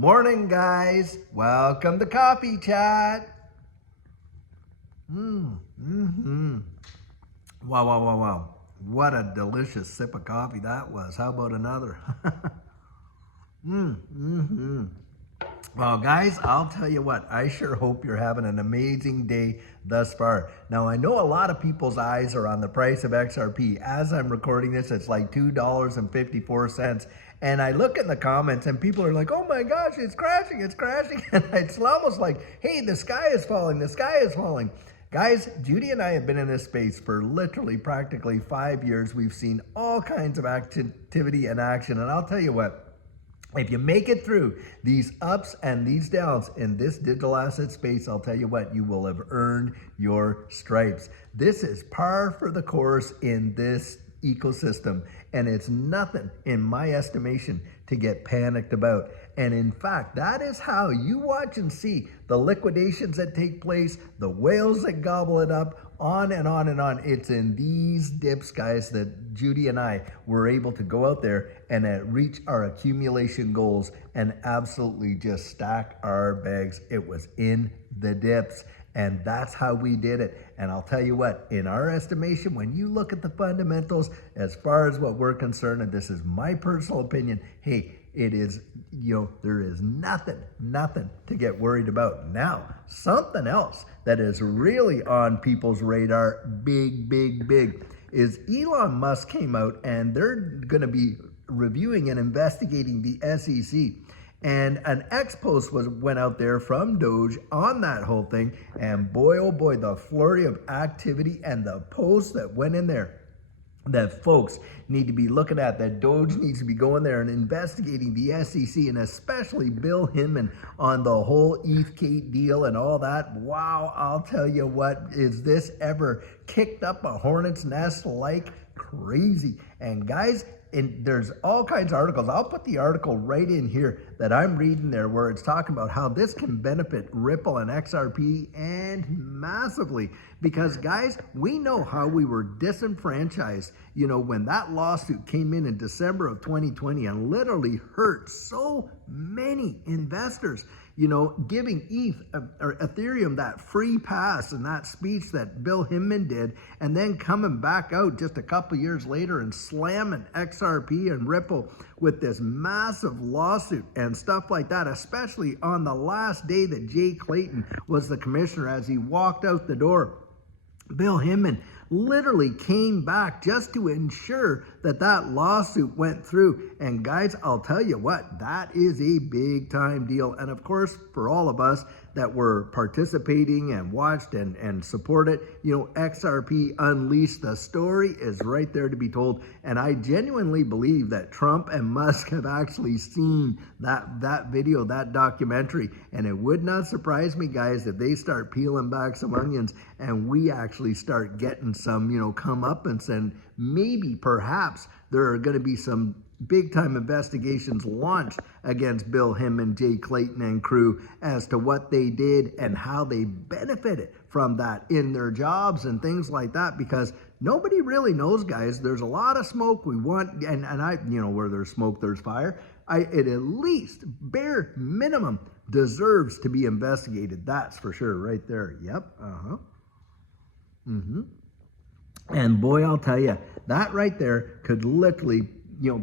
Morning, guys. Welcome to Coffee Chat. Wow. What a delicious sip of coffee that was. How about another? Well, guys, I'll tell you what, I sure hope you're having an amazing day thus far. Now, I know a lot of people's eyes are on the price of XRP. As I'm recording this, it's like $2.54. And I look in the comments and people are like, oh my gosh, it's crashing, it's crashing. And it's almost like, hey, the sky is falling, the sky is falling. Guys, Judy and I have been in this space for literally practically 5 years. We've seen all kinds of activity and action. And I'll tell you what, if you make it through these ups and these downs in this digital asset space, I'll tell you what, you will have earned your stripes. This is par for the course in this ecosystem, and it's nothing, in my estimation, to get panicked about. And in fact, that is how you watch and see the liquidations that take place, the whales that gobble it up, on and on and on. It's in these dips, guys, that Judy and I were able to go out there and reach our accumulation goals and absolutely just stack our bags. It was in the dips. And that's how we did it. And I'll tell you what, in our estimation, when you look at the fundamentals, as far as what we're concerned, and this is my personal opinion, hey, it is, there is nothing to get worried about. Now, something else that is really on people's radar, big, is Elon Musk came out and they're going to be reviewing and investigating the SEC. And an X post went out there from Doge on that whole thing. And boy, oh boy, the flurry of activity and the posts that went in there that folks need to be looking at, that Doge needs to be going there and investigating the SEC, and especially Bill Hinman on the whole ETH deal and all that. Wow, I'll tell you what, is this ever kicked up a hornet's nest like crazy? And guys, there's all kinds of articles. I'll put the article right in here that I'm reading there where it's talking about how this can benefit Ripple and XRP and massively. Because guys, we know how we were disenfranchised, when that lawsuit came in December of 2020 and literally hurt so many investors. Giving Ethereum that free pass and that speech that Bill Hinman did, and then coming back out just a couple years later and slamming XRP and Ripple with this massive lawsuit and stuff like that, especially on the last day that Jay Clayton was the commissioner. As he walked out the door, Bill Hinman literally came back just to ensure that lawsuit went through. And guys, I'll tell you what, that is a big time deal. And of course, for all of us that were participating and watched and supported, XRP Unleashed, the story is right there to be told. And I genuinely believe that Trump and Musk have actually seen that video, that documentary. And it would not surprise me, guys, if they start peeling back some onions and we actually start getting some, comeuppance, and maybe perhaps there are going to be some big time investigations launched against Bill Hinman, Jay Clayton and crew as to what they did and how they benefited from that in their jobs and things like that, because nobody really knows, guys. There's a lot of smoke. We want, and I, where there's smoke, there's fire. It at least, bare minimum, deserves to be investigated. That's for sure right there. Yep. And boy, I'll tell you, that right there could literally,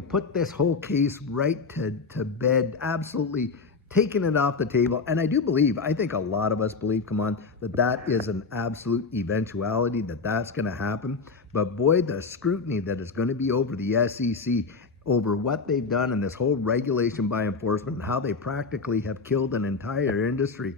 put this whole case right to bed, absolutely taking it off the table. And I do believe, I think a lot of us believe, that is an absolute eventuality, that's going to happen. But boy, the scrutiny that is going to be over the SEC, over what they've done in this whole regulation by enforcement and how they practically have killed an entire industry.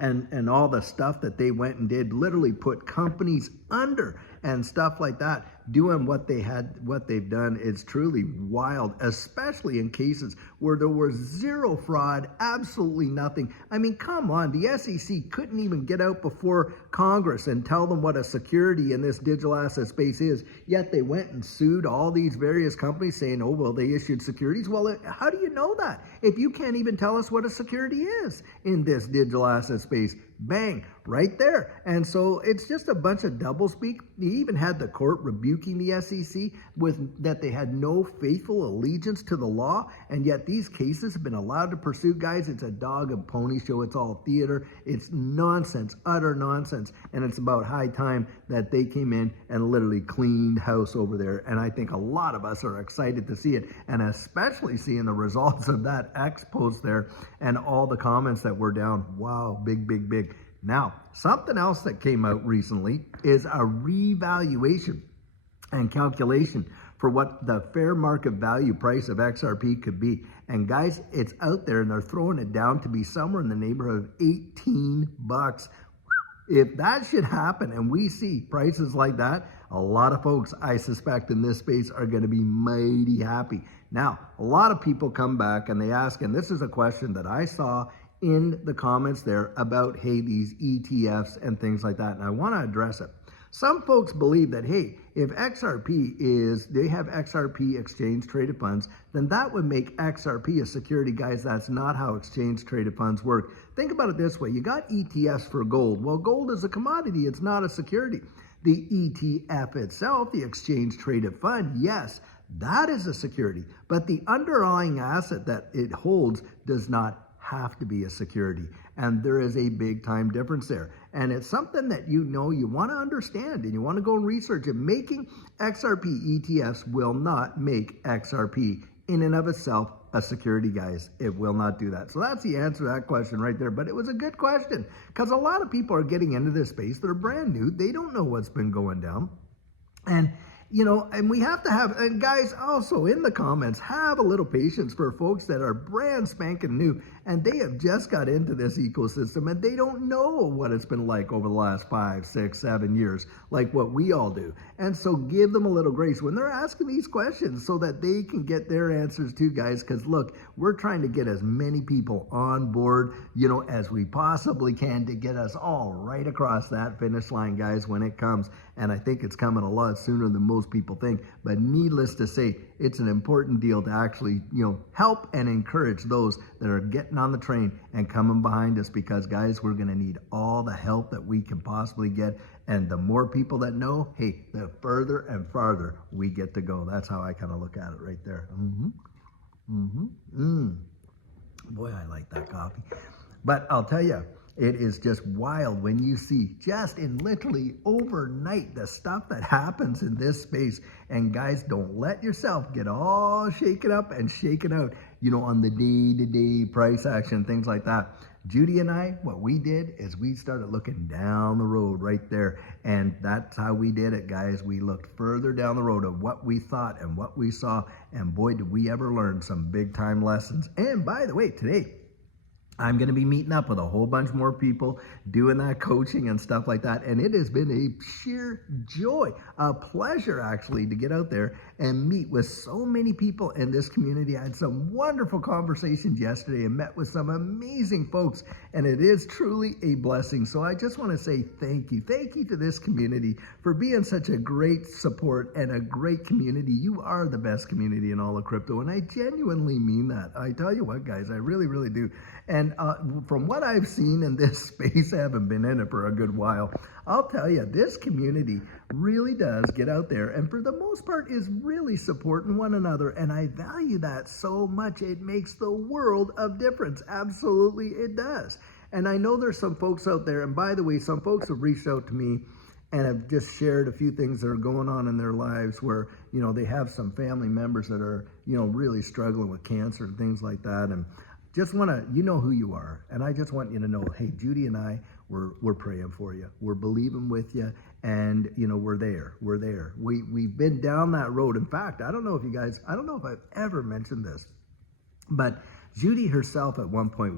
And all the stuff that they went and did, literally put companies under and stuff like that, doing what they've done is truly wild, especially in cases where there was zero fraud, absolutely nothing. I mean, come on, the SEC couldn't even get out before Congress and tell them what a security in this digital asset space is, yet they went and sued all these various companies saying, oh, well, they issued securities. Well, how do you know that if you can't even tell us what a security is in this digital asset space? Bang, right there. And so it's just a bunch of doublespeak. He even had the court rebuking the SEC with that they had no faithful allegiance to the law, and yet these cases have been allowed to pursue. Guys, it's a dog and pony show. It's all theater. It's nonsense, utter nonsense, and it's about high time that they came in and literally cleaned house over there. And I think a lot of us are excited to see it, and especially seeing the results of that X post there and all the comments that were down. Wow, big, big, big. Now, something else that came out recently is a revaluation and calculation for what the fair market value price of XRP could be. And guys, it's out there and they're throwing it down to be somewhere in the neighborhood of 18 bucks. If that should happen and we see prices like that, a lot of folks, I suspect, in this space are going to be mighty happy. Now, a lot of people come back and they ask, and this is a question that I saw in the comments there about, hey, these ETFs and things like that, and I want to address it. Some folks believe that, hey, if they have XRP exchange traded funds, then that would make XRP a security. Guys, that's not how exchange traded funds work. Think about it this way. You got ETFs for gold. Well, gold is a commodity. It's not a security. The ETF itself, the exchange traded fund, yes, that is a security. But the underlying asset that it holds does not have to be a security, and there is a big time difference there, and it's something that you want to understand and you want to go and research it. Making XRP ETFs will not make XRP in and of itself a security, guys. It will not do that. So that's the answer to that question right there. But it was a good question because a lot of people are getting into this space. They're brand new. They don't know what's been going down, and and we have to have, and guys, also in the comments, have a little patience for folks that are brand spanking new and they have just got into this ecosystem and they don't know what it's been like over the last 5, 6, 7 years, like what we all do. And so give them a little grace when they're asking these questions so that they can get their answers too, guys, because look, we're trying to get as many people on board, as we possibly can to get us all right across that finish line, guys, when it comes. And I think it's coming a lot sooner than most people think. But needless to say, it's an important deal to actually, help and encourage those that are getting on the train and coming behind us, because guys, we're going to need all the help that we can possibly get. And the more people that know, hey, the further and farther we get to go. That's how I kind of look at it right there. Boy, I like that coffee. But I'll tell you, it is just wild when you see just in literally overnight the stuff that happens in this space. And guys, don't let yourself get all shaken up and shaken out, on the day-to-day price action, things like that. Judy and I, what we did is we started looking down the road right there. And that's how we did it, guys. We looked further down the road of what we thought and what we saw. And boy, did we ever learn some big time lessons. And by the way, today, I'm going to be meeting up with a whole bunch more people, doing that coaching and stuff like that. And it has been a sheer joy, a pleasure actually, to get out there and meet with so many people in this community. I had some wonderful conversations yesterday and met with some amazing folks, and it is truly a blessing. So I just want to say thank you. Thank you to this community for being such a great support and a great community. You are the best community in all of crypto, and I genuinely mean that. I tell you what, guys, I really, really do. And from what I've seen in this space, I haven't been in it for a good while, I'll tell you, this community really does get out there and for the most part is really supporting one another. And I value that so much. It makes the world of difference. Absolutely, it does. And I know there's some folks out there, and by the way, some folks have reached out to me and have just shared a few things that are going on in their lives where, they have some family members that are, really struggling with cancer and things like that. And just want to, you know who you are. And I just want you to know, hey, Judy and I, we're praying for you. We're believing with you. And, we're there. We're there. We've been down that road. In fact, I don't know if I've ever mentioned this, but Judy herself at one point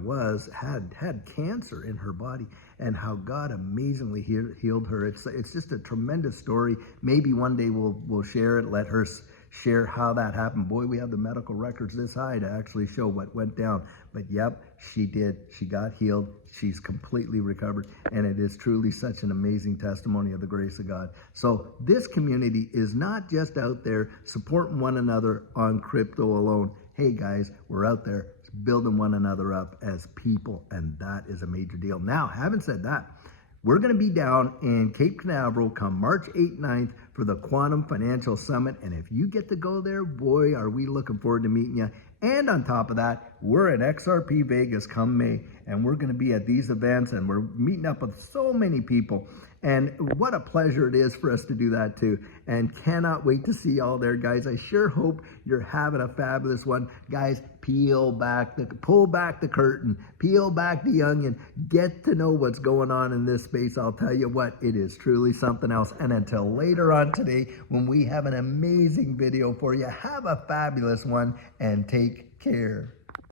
had cancer in her body, and how God amazingly healed her. It's just a tremendous story. Maybe one day we'll share it, let her share how that happened. Boy, we have the medical records this high to actually show what went down. But yep, she did. She got healed. She's completely recovered. And it is truly such an amazing testimony of the grace of God. So this community is not just out there supporting one another on crypto alone. Hey guys, we're out there building one another up as people, and that is a major deal. Now, having said that, we're going to be down in Cape Canaveral come March 8th, 9th for the Quantum Financial Summit. And if you get to go there, boy, are we looking forward to meeting you. And on top of that, we're at XRP Vegas come May, and we're going to be at these events, and we're meeting up with so many people. And what a pleasure it is for us to do that too. And cannot wait to see y'all there, guys. I sure hope you're having a fabulous one. Guys, pull back the curtain, peel back the onion, get to know what's going on in this space. I'll tell you what, it is truly something else. And until later on today, when we have an amazing video for you, have a fabulous one and take care.